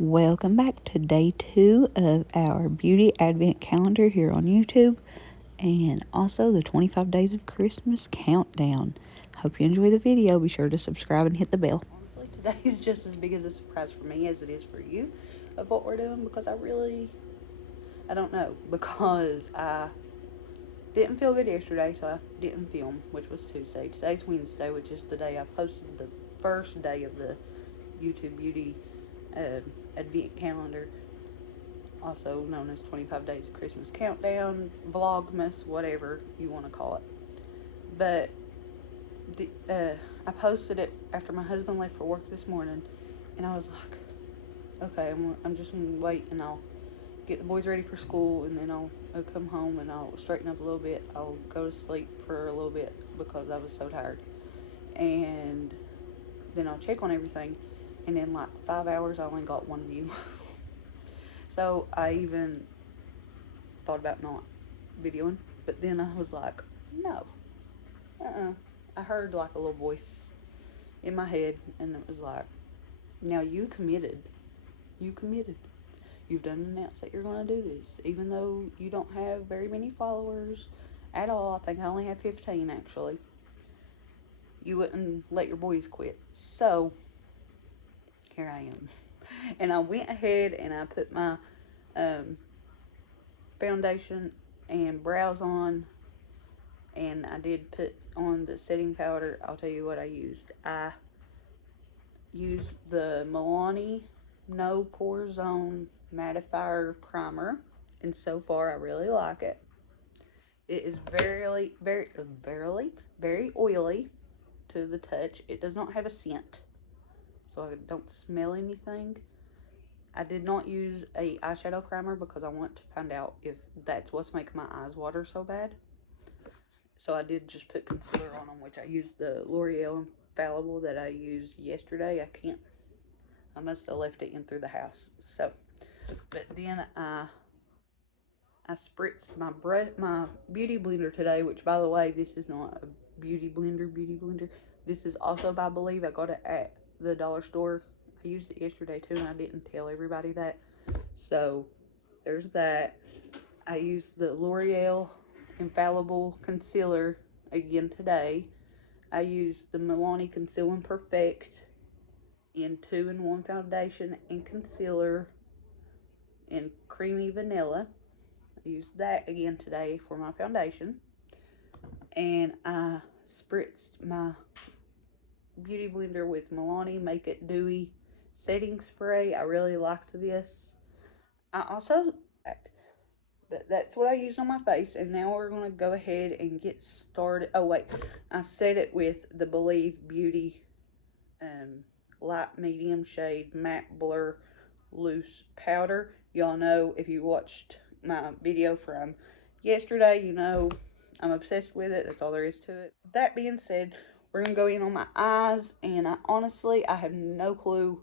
Welcome back to day 2 of our beauty advent calendar here on YouTube, and also the 25 days of Christmas countdown. Hope you enjoy the video. Be sure to subscribe and hit the bell. Honestly, today is just as big as a surprise for me as it is for you of what we're doing, because I don't know, because I didn't feel good yesterday, so I didn't film, which was Tuesday. Today's Wednesday, which is the day I posted the first day of the YouTube beauty advent calendar, also known as 25 Days of Christmas Countdown, Vlogmas, whatever you want to call it. But I posted it after my husband left for work this morning, and I was like, okay, I'm just going to wait, and I'll get the boys ready for school, and then I'll come home, and I'll straighten up a little bit. I'll go to sleep for a little bit because I was so tired, and then I'll check on everything, and in like 5 hours, I only got one view. So I even thought about not videoing, but then I was like, no, I heard like a little voice in my head, and it was like, now you committed. You've done announced that you're going to do this, even though you don't have very many followers at all. I think I only have 15 actually. You wouldn't let your boys quit. So here I am. And I went ahead and I put my foundation and brows on, and I did put on the setting powder. I'll tell you what I used. I used the Milani No Pore Zone Mattifier Primer, and so far I really like it. It is very oily to the touch. It does not have a scent, so I don't smell anything. I did not use a eyeshadow primer because I want to find out if that's what's making my eyes water so bad. So I did just put concealer on them, which I used the L'Oreal Infallible that I used yesterday. I must have left it in through the house. So, but then I spritzed my beauty blender today, which, by the way, this is not a beauty blender. This is also by Believe. I got it at the dollar store. I used it yesterday too, and I didn't tell everybody that. So there's that. I used the L'Oreal Infallible Concealer again today. I used the Milani Conceal and Perfect in 2-in-1 foundation and concealer in creamy vanilla. I used that again today for my foundation. And I spritzed my beauty blender with Milani Make It Dewy setting spray. I really liked this. I also, but that's what I used on my face. And now we're going to go ahead and get started. Oh wait, I set it with the Believe Beauty light medium shade matte blur loose powder. Y'all know, if you watched my video from yesterday, you know I'm obsessed with it. That's all there is to it. That being said, we're going to go in on my eyes, and honestly, I have no clue,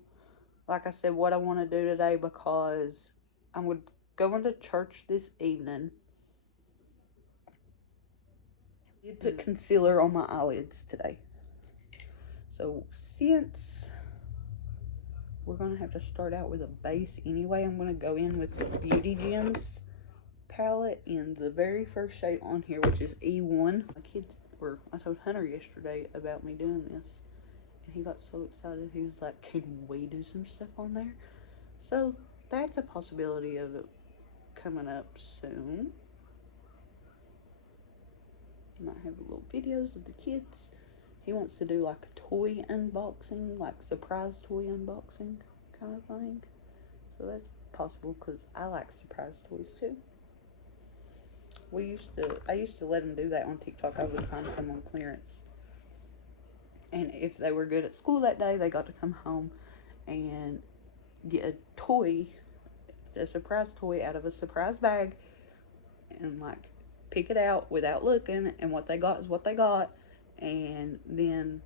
like I said, what I want to do today, because I'm going to church this evening. I did put concealer on my eyelids today. So since we're going to have to start out with a base anyway, I'm going to go in with the Beauty Gems palette in the very first shade on here, which is E1. I told Hunter yesterday about me doing this, and he got so excited. He was like, can we do some stuff on there? So that's a possibility of it coming up soon. Might have little videos of the kids. He wants to do like a toy unboxing, like surprise toy unboxing kind of thing. So that's possible, because I like surprise toys too. I used to let him do that on TikTok. I would find some on clearance, and if they were good at school that day, they got to come home and get a toy, a surprise toy, out of a surprise bag, and like pick it out without looking, and what they got is what they got, and then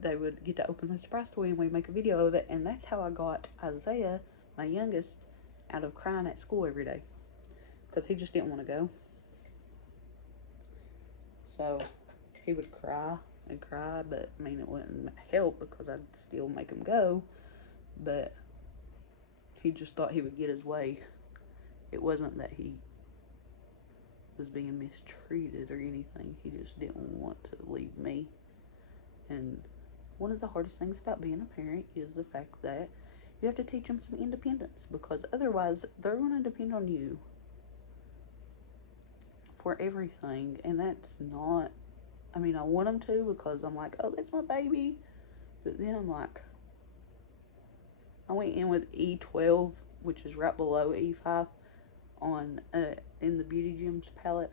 they would get to open the surprise toy, and we make a video of it. And that's how I got Isaiah, my youngest, out of crying at school every day, because he just didn't want to go. So he would cry and cry, but I mean, it wouldn't help because I'd still make him go. But he just thought he would get his way. It wasn't that he was being mistreated or anything. He just didn't want to leave me. And one of the hardest things about being a parent is the fact that you have to teach them some independence, because otherwise they're going to depend on you for everything. And that's not, I mean, I want them to, because I'm like, oh, that's my baby. But then I'm like, I went in with E12, which is right below E5 on in the Beauty Gems palette,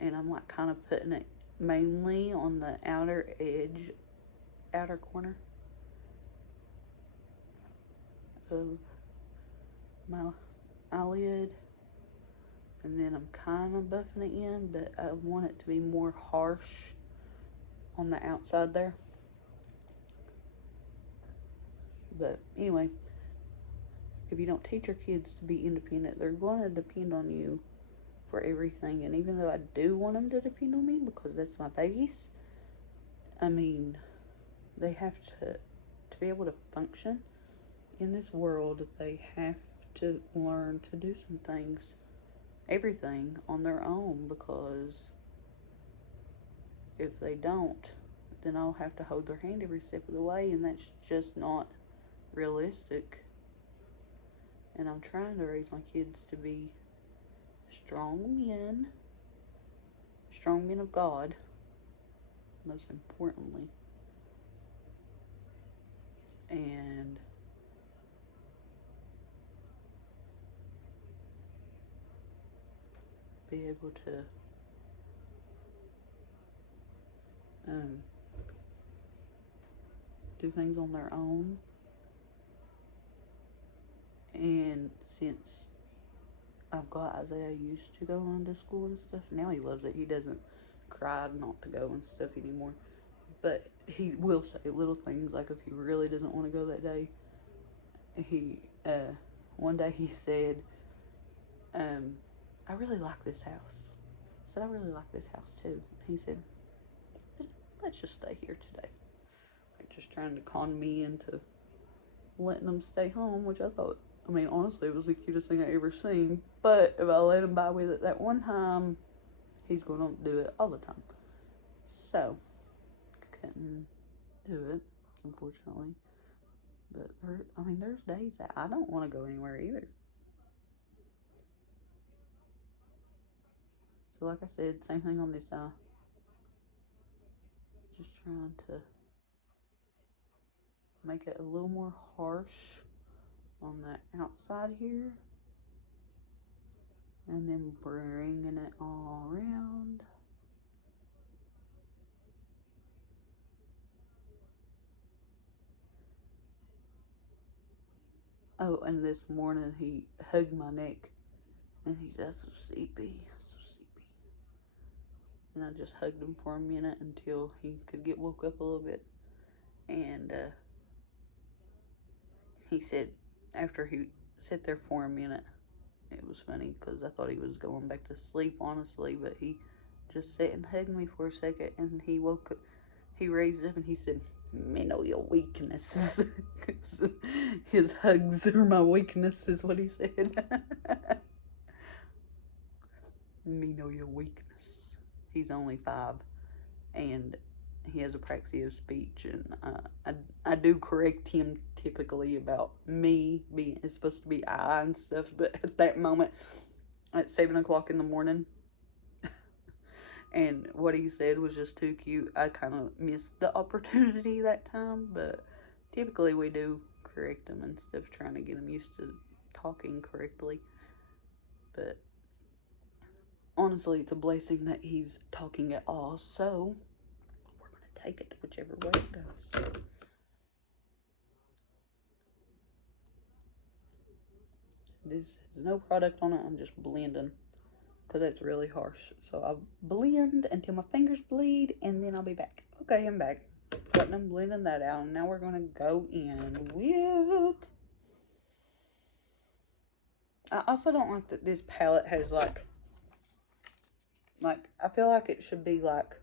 and I'm like kind of putting it mainly on the outer edge, outer corner of my eyelid, and then I'm kind of buffing it in, but I want it to be more harsh on the outside there. But anyway, if you don't teach your kids to be independent, they're going to depend on you for everything. And even though I do want them to depend on me because that's my babies, I mean, they have to be able to function in this world. They have to learn to do some things, everything on their own, because if they don't, then I'll have to hold their hand every step of the way, and that's just not realistic. And I'm trying to raise my kids to be strong men of God, most importantly, and be able to do things on their own. And since I've got Isaiah used to going to school and stuff, now he loves it. He doesn't cry not to go and stuff anymore, but he will say little things like if he really doesn't want to go that day. He one day he said, I really like this house. I said, I really like this house too. He said, let's just stay here today. Like, just trying to con me into letting them stay home, which I thought, I mean, honestly, it was the cutest thing I ever seen. But if I let him by with it that one time, he's going to do it all the time. So, couldn't do it, unfortunately. But, there's days that I don't want to go anywhere either. So, like I said, same thing on this eye. Just trying to make it a little more harsh on the outside here. And then bringing it all around. Oh, and this morning he hugged my neck. And he said, so sleepy, so sleepy. And I just hugged him for a minute until he could get woke up a little bit. And he said, after he sat there for a minute, it was funny because I thought he was going back to sleep, honestly, but he just sat and hugged me for a second, and he woke up, he raised up and he said, me know your weaknesses. His hugs are my weakness, is what he said. Me know your weakness. He's only 5, and he has apraxia of speech, and I do correct him typically about me being, it's supposed to be I and stuff, but at that moment, at 7 o'clock in the morning, and what he said was just too cute. I kind of missed the opportunity that time, but typically we do correct him and stuff, trying to get him used to talking correctly. But honestly, it's a blessing that he's talking at all, so we're going to take it whichever way it goes. This is no product on it, I'm just blending, because that's really harsh. So I'll blend until my fingers bleed, and then I'll be back. Okay, I'm back. Letting them blending that out, and now we're going to go in with... I also don't like that this palette has, like, I feel like it should be, like,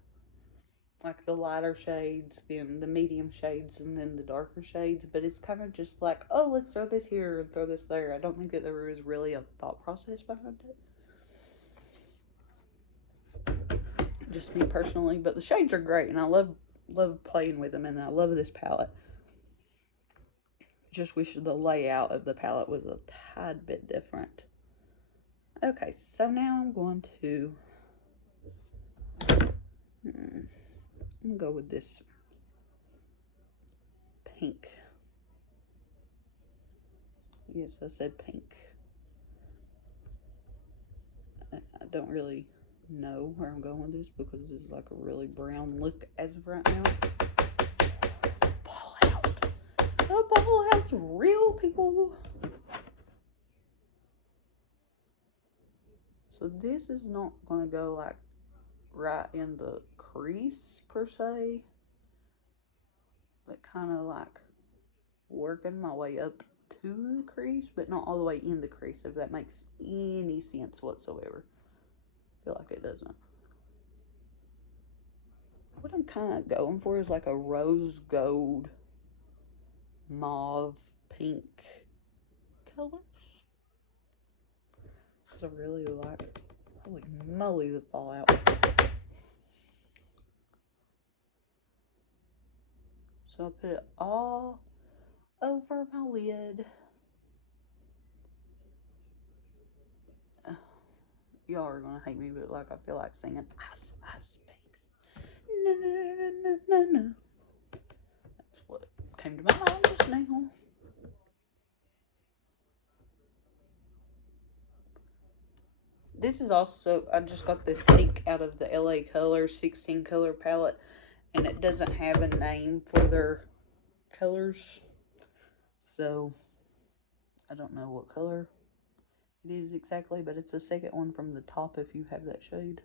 like the lighter shades, then the medium shades, and then the darker shades. But it's kind of just like, oh, let's throw this here and throw this there. I don't think that there is really a thought process behind it. Just me personally, but the shades are great, and I love playing with them, and I love this palette. Just wish the layout of the palette was a tad bit different. Okay, so now I'm going to I'm gonna go with this pink. Yes, I said pink. I don't really know where I'm going with this because this is like a really brown look as of right now. Fallout. The fallout's real, people. So this is not gonna go like right in the crease per se, but kind of like working my way up to the crease, but not all the way in the crease, if that makes any sense whatsoever. I feel like it doesn't. What I'm kind of going for is like a rose gold, mauve, pink colors. Because I really like, holy moly, the fallout. So I put it all over my lid. Y'all are gonna hate me, but like I feel like singing ice, ice, baby. No, no, no, no, no, no. That's what came to my mind just now. This is also, I just got this pink out of the LA Colors 16 color palette, and it doesn't have a name for their colors, so I don't know what color it is exactly, but it's the second one from the top if you have that shade.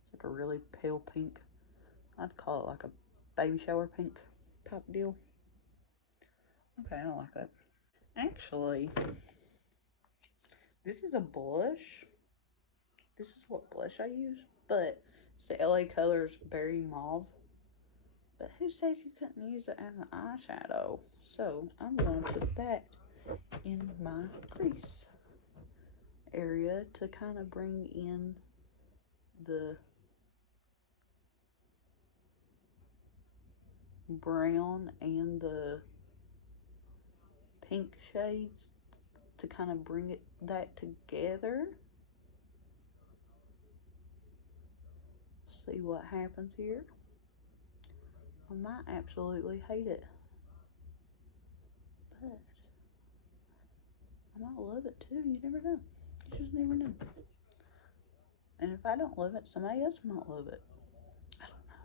It's like a really pale pink. I'd call it like a baby shower pink type deal. Okay, I like that. Actually, this is a blush. This is what blush I use, but it's the LA Colors Berry Mauve. But who says you couldn't use it as an eyeshadow? So I'm going to put that in my crease area to kind of bring in the brown and the pink shades to kind of bring that together. See what happens here. I might absolutely hate it, but I might love it too. You never know. You just never know. And if I don't love it, somebody else might love it. I don't know.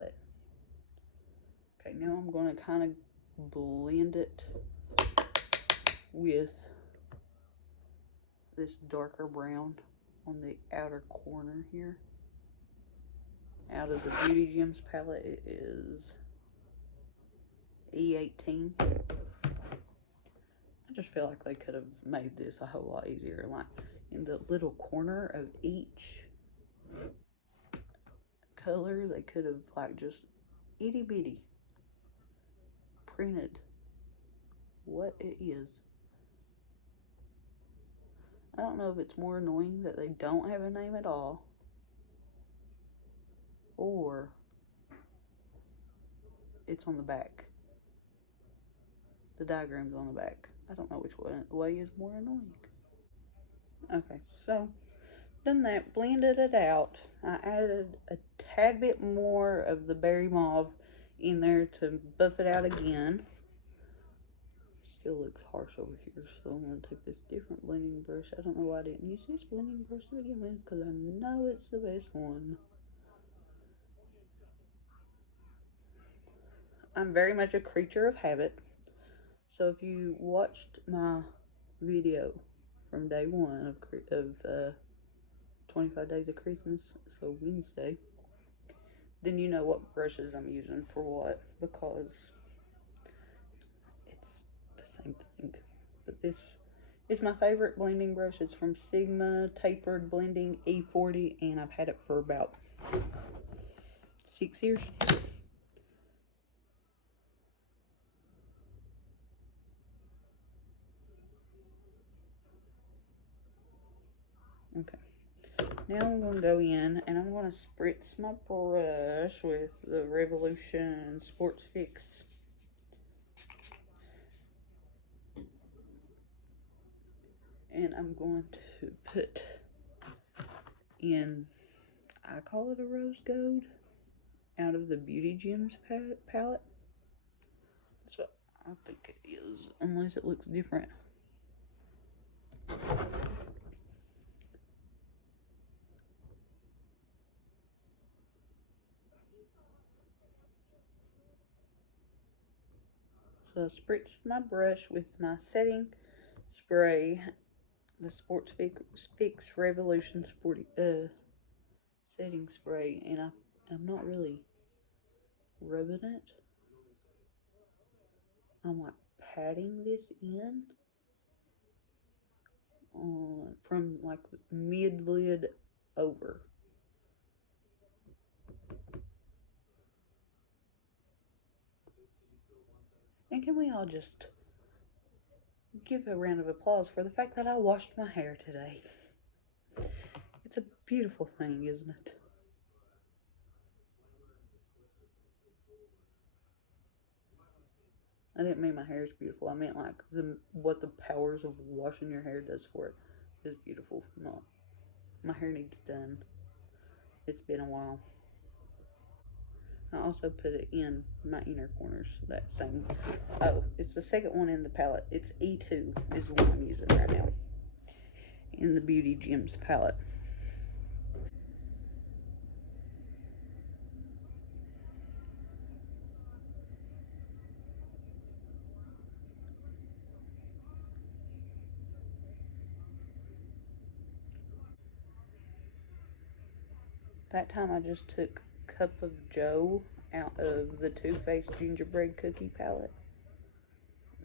But, okay, now I'm going to kind of blend it with this darker brown on the outer corner here. Out of the Beauty Gems palette, it is E18. I just feel like they could have made this a whole lot easier. Like in the little corner of each color, they could have like just itty bitty printed what it is. I don't know if it's more annoying that they don't have a name at all, or it's on the back. The diagram's on the back. I don't know which way is more annoying. Okay, so done that, blended it out. I added a tad bit more of the berry mauve in there to buff it out again. Still looks harsh over here, so I'm going to take this different blending brush. I don't know why I didn't use this blending brush to begin with, because I know it's the best one. I'm very much a creature of habit, so if you watched my video from day one of 25 Days of Christmas, so Wednesday, then you know what brushes I'm using for what, because it's the same thing. But this It's my favorite blending brush. It's from Sigma Tapered Blending E40, and I've had it for about 6 years. Okay. Now I'm going to go in and I'm going to spritz my brush with the Revolution Sports Fix. And I'm going to put in, I call it a rose gold, out of the Beauty Gems palette. That's what I think it is, unless it looks different. So I spritz my brush with my setting spray, the Sports Fix Revolution setting spray, and I'm not really rubbing it. I'm like patting this in from like mid lid over. And can we all just give a round of applause for the fact that I washed my hair today? It's a beautiful thing, isn't it? I didn't mean my hair is beautiful. I meant like what the powers of washing your hair does for it is beautiful. Not my hair needs done. It's been a while. I also put it in my inner corners. That same. Oh, it's the second one in the palette. It's E2 is the one I'm using right now in the Beauty Gems palette. That time I just took Cup of Joe out of the Too Faced Gingerbread Cookie palette.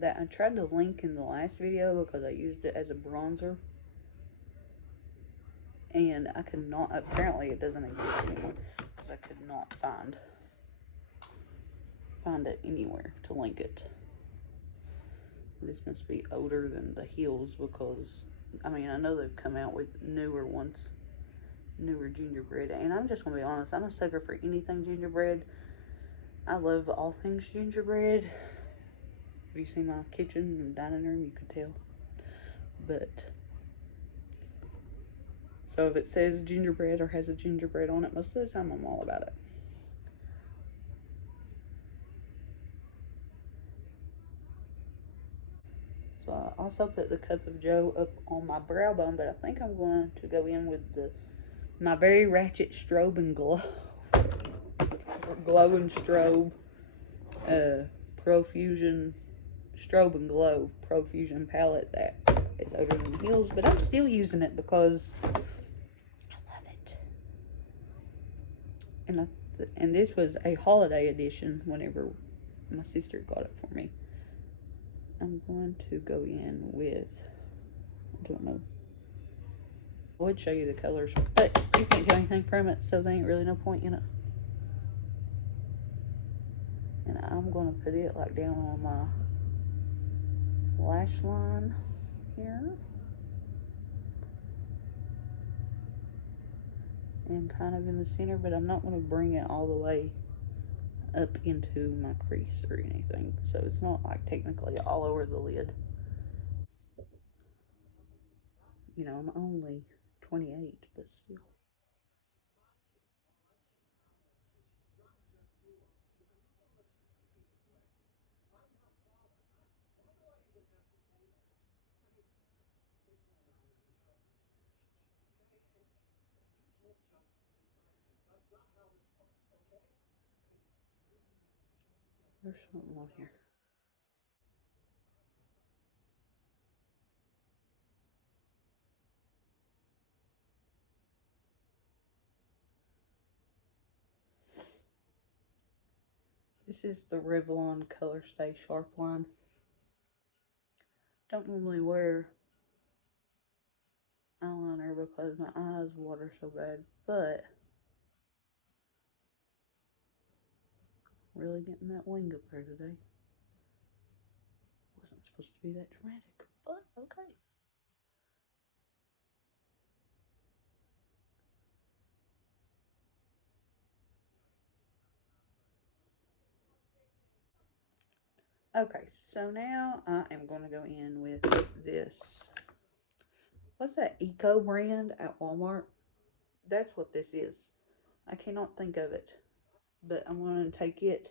That I tried to link in the last video because I used it as a bronzer. And I could not, apparently it doesn't exist anymore because I could not find it anywhere to link it. This must be older than the Hills because, I mean, I know they've come out with newer ones, newer gingerbread. And I'm just going to be honest, I'm a sucker for anything gingerbread. I love all things gingerbread. If you see my kitchen and dining room, you can tell. But, so if it says gingerbread or has a gingerbread on it, most of the time I'm all about it. So I also put the Cup of Joe up on my brow bone, but I think I'm going to go in with my Very Ratchet Strobe and Glow. Glow and Strobe Profusion Strobe and Glow Profusion palette that is older than the Hills, but I'm still using it because I love it. And this was a holiday edition whenever my sister got it for me. I'm going to go in with, I don't know, I would show you the colors, but you can't do anything from it, so there ain't really no point in it. And I'm going to put it like down on my lash line here. And kind of in the center, but I'm not going to bring it all the way up into my crease or anything. So it's not like technically all over the lid. You know, I'm only 28, but still. There's something on here. This is the Revlon Color Stay Sharp line. Don't normally wear eyeliner because my eyes water so bad, but really getting that wing up there today. Wasn't supposed to be that dramatic, but okay. Okay, so now I am going to go in with this. What's that Eco brand at Walmart? That's what this is. I cannot think of it. But I'm going to take it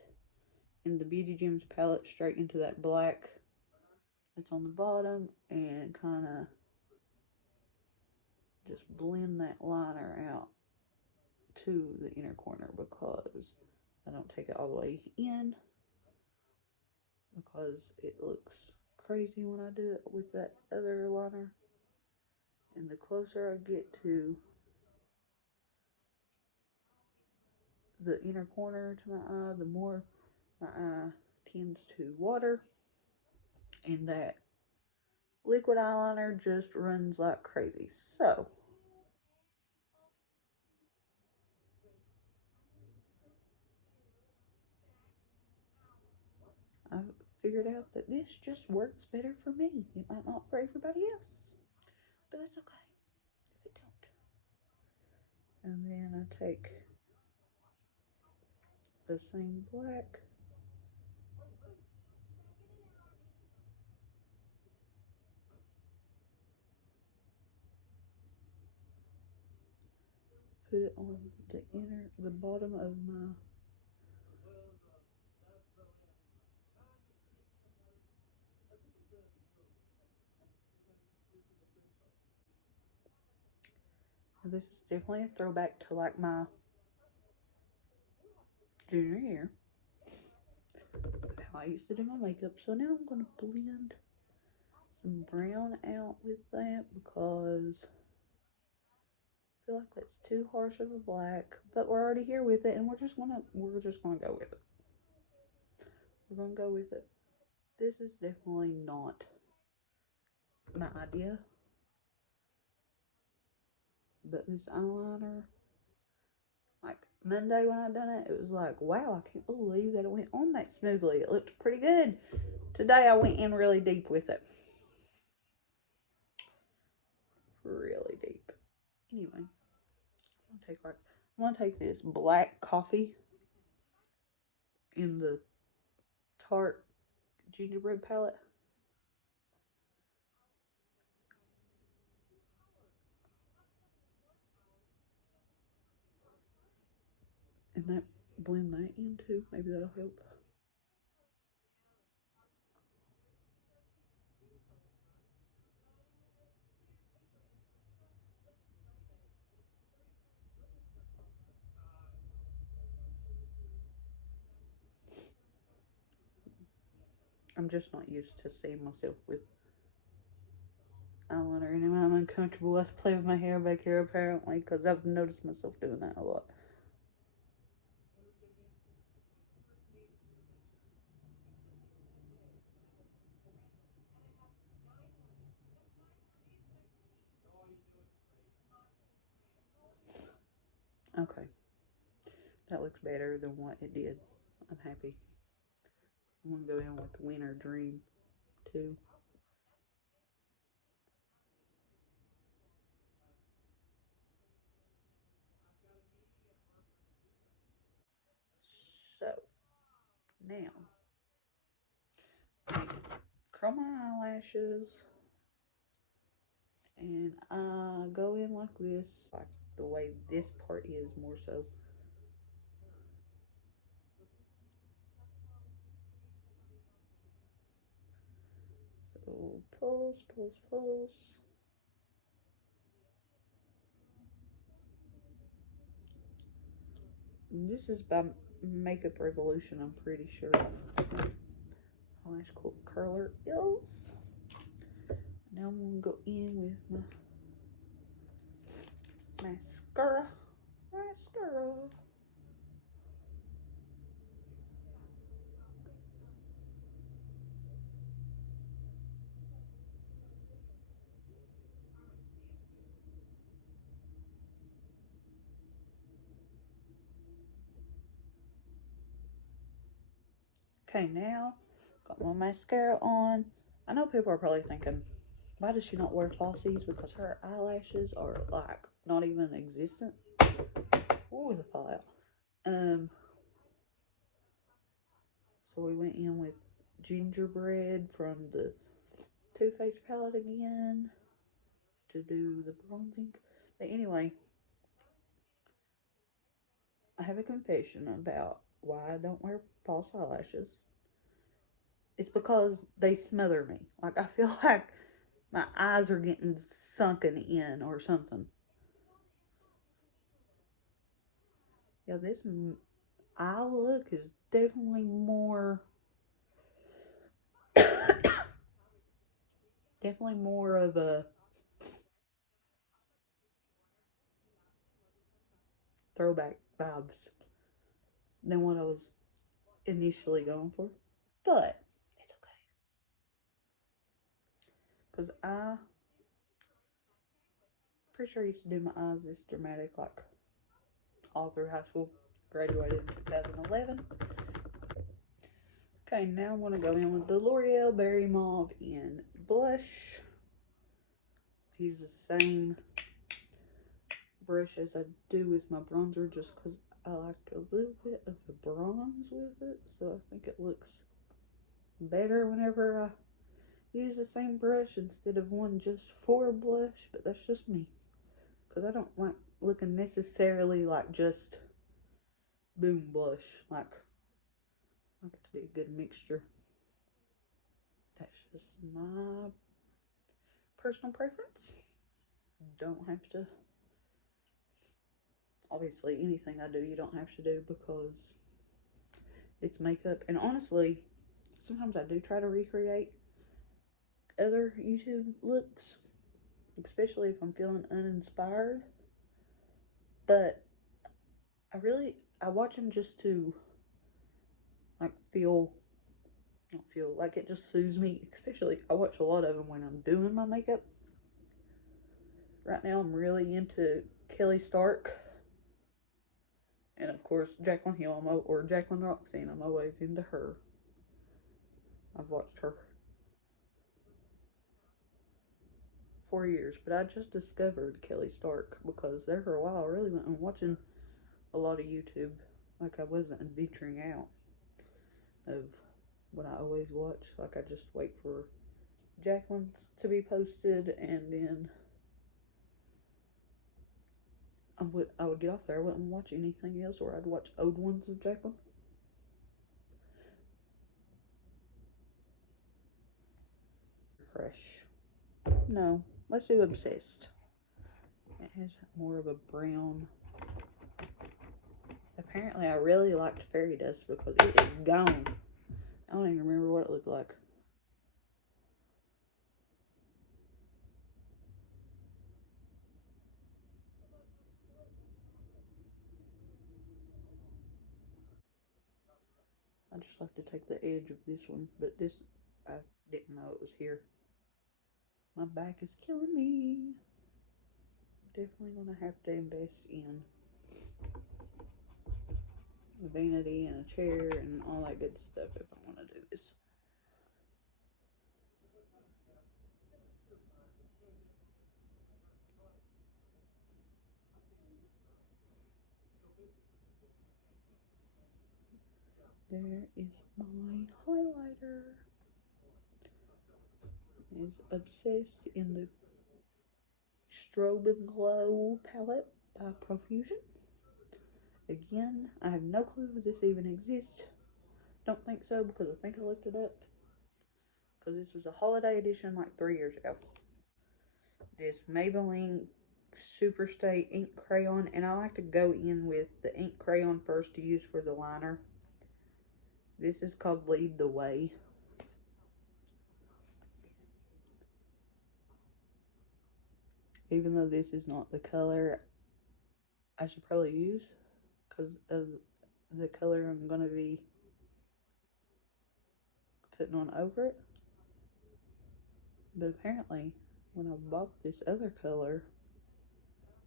in the Beauty Gems palette straight into that black that's on the bottom and kind of just blend that liner out to the inner corner because I don't take it all the way in because it looks crazy when I do it with that other liner. And the closer I get to the inner corner to my eye, the more my eye tends to water. And that liquid eyeliner just runs like crazy. So I've figured out that this just works better for me. It might not for everybody else, but that's okay if it don't. And then I take the same black, put it on the bottom of my this is definitely a throwback to like my junior year, how I used to do my makeup. So now I'm going to blend some brown out with that because I feel like that's too harsh of a black, but we're already here with it and we're just gonna go with it. We're gonna go with it. This is definitely not my idea, but this eyeliner, like Monday when I done it, it was like, wow, I can't believe that it went on that smoothly. It looked pretty good. Today I went in really deep with it. Really deep. Anyway, I'm gonna take this black coffee in the Tarte gingerbread palette. And that blend that in too. Maybe that'll help. I'm just not used to seeing myself with eyeliner anyway. I'm uncomfortable. Let's play with my hair back here apparently because I've noticed myself doing that a lot. Okay, that looks better than what it did. I'm happy. I'm gonna go in with Winter Dream too. So now I need to curl my eyelashes and I go in like this, like the way this part is more so. So pulse, pulse, pulse. This is by Makeup Revolution, I'm pretty sure. Eyelash curler is. Now I'm gonna go in with my mascara. Okay, now got my mascara on. I know people are probably thinking, why does she not wear falsies? Because her eyelashes are like not even existent. Ooh, the fallout. So we went in with gingerbread from the Too Faced palette again to do the bronzing. But anyway, I have a confession about why I don't wear false eyelashes. It's because they smother me. Like, I feel like my eyes are getting sunken in or something. Yeah, this eye look is definitely more of a throwback vibes than what I was initially going for. But it's okay. Because I pretty sure I used to do my eyes this dramatic like all through high school. Graduated in 2011. Okay, now I'm going to go in with the L'Oreal Berry Mauve in blush. Use the same brush as I do with my bronzer just because I liked a little bit of the bronze with it. So I think it looks better whenever I use the same brush instead of one just for blush. But that's just me. Because I don't like looking necessarily like just boom blush. Like, I like it to be a good mixture. That's just my personal preference. Don't have to. Obviously, anything I do, you don't have to do because it's makeup. And honestly, sometimes I do try to recreate other YouTube looks, especially if I'm feeling uninspired. But I watch them just to like not feel like it just soothes me. Especially, I watch a lot of them when I'm doing my makeup. Right now, I'm really into Kelly Stark. And of course, Jaclyn Hill, or Jaclyn Roxanne, I'm always into her. I've watched her for years, but I just discovered Kelly Stark because there for a while I really went on watching a lot of YouTube. Like, I wasn't venturing out of what I always watch. Like, I just wait for Jaclyn's to be posted, and then I would get off there. I wouldn't watch anything else, or I'd watch old ones of Jaclyn. Fresh. No, let's do Obsessed. It has more of a brown. Apparently, I really liked Fairy Dust because it is gone. I don't even remember what it looked like. I just like to take the edge of this one, but this, I didn't know it was here. My back is killing me. Definitely gonna have to invest in a vanity and a chair and all that good stuff if I want to do this. There is my highlighter. Is Obsessed in the Strobe and Glow palette by Profusion. Again, I have no clue if this even exists. Don't think so because I think I looked it up. Because this was a holiday edition like 3 years ago. This Maybelline Superstay ink crayon, and I like to go in with the ink crayon first to use for the liner. This is called Lead the Way. Even though this is not the color I should probably use because of the color I'm going to be putting on over it. But apparently, when I bought this other color,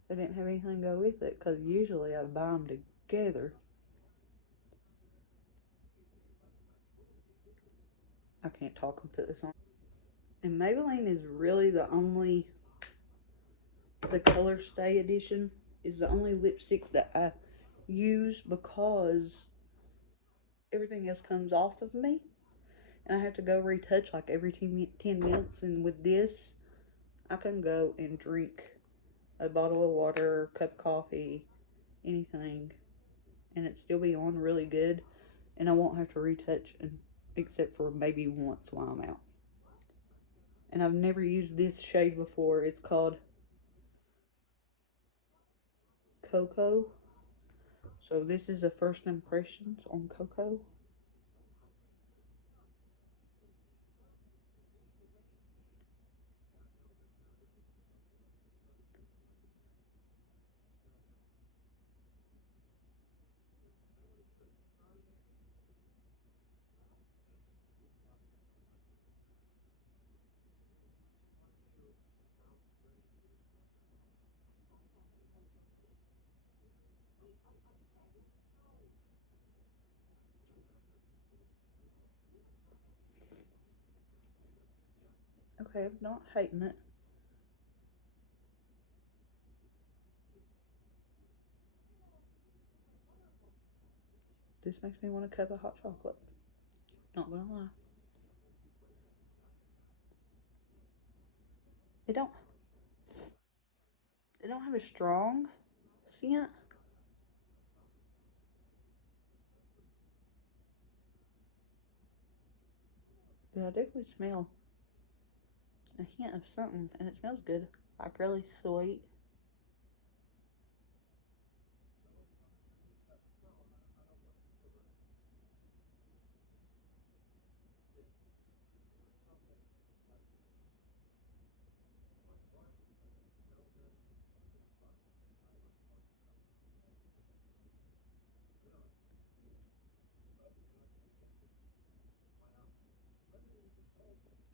they didn't have anything to go with it because usually I buy them together. I can't talk and put this on. And Maybelline is really the only, the Color Stay edition is the only lipstick that I use because everything else comes off of me. And I have to go retouch like every 10 minutes. And with this, I can go and drink a bottle of water, cup of coffee, anything, and it still be on really good. And I won't have to retouch except for maybe once while I'm out. And I've never used this shade before. It's called Cocoa. So this is a first impressions on Cocoa. Okay, I'm not hating it. This makes me want a cup of hot chocolate. Not gonna lie. It don't have a strong scent. But I definitely smell a hint of something, and it smells good. Like really sweet.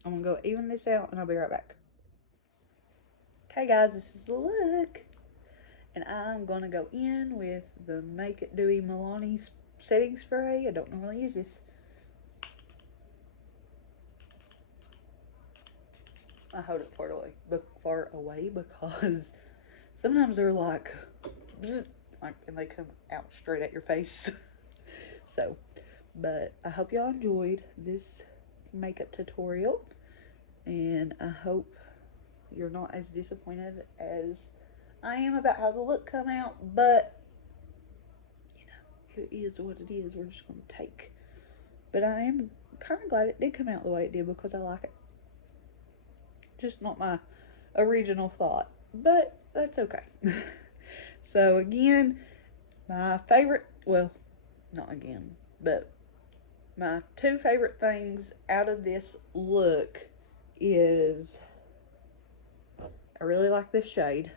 I'm gonna go even this out and I'll be right back. Okay guys, this is the look. And I'm gonna go in with the Make It Dewy Milani setting spray. I don't normally use this. I hold it far away because sometimes they're like, and they come out straight at your face. So, but I hope y'all enjoyed this makeup tutorial, and I hope you're not as disappointed as I am about how the look come out, but you know, it is what it is. We're just gonna take. But I am kind of glad it did come out the way it did because I like it. Just not my original thought, but that's okay. So again, my favorite, well, not again, but my two favorite things out of this look is I really like this shade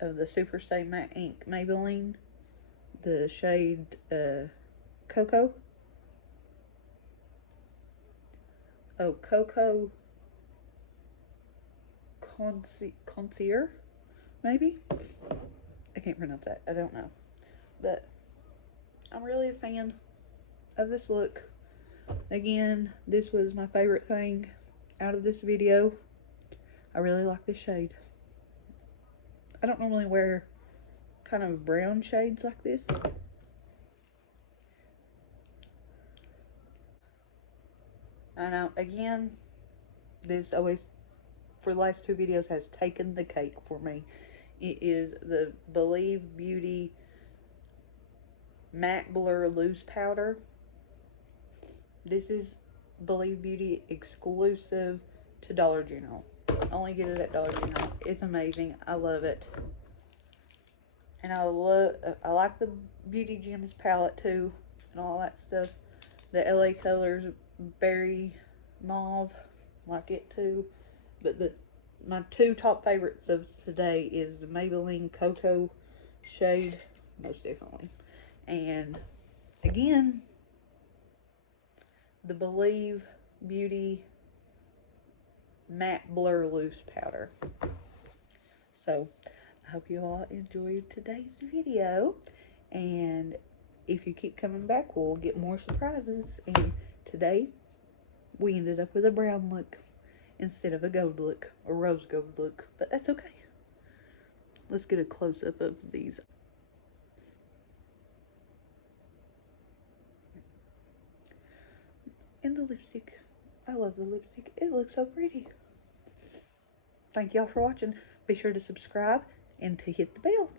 of the Superstay Matte Ink Maybelline, the shade Cocoa. Oh, Cocoa Connoisseur, maybe? I can't pronounce that. I don't know. But I'm really a fan of this look. Again, this was my favorite thing out of this video. I really like this shade. I don't normally wear kind of brown shades like this. I know, again, this always, for the last two videos, has taken the cake for me. It is the Believe Beauty Matte Blur Loose Powder. This is Believe Beauty exclusive to Dollar General. Only get it at Dollar General. It's amazing. I love it. And I like the Beauty Gems palette too, and all that stuff. The LA Colors Berry Mauve, like it too. But my two top favorites of today is the Maybelline Cocoa shade, most definitely. And again, the Believe Beauty Matte Blur Loose Powder. So, I hope you all enjoyed today's video. And if you keep coming back, we'll get more surprises. And today, we ended up with a brown look instead of a gold look, or rose gold look, but that's okay. Let's get a close-up of these. And the lipstick. I love the lipstick. It looks so pretty. Thank y'all for watching. Be sure to subscribe and to hit the bell.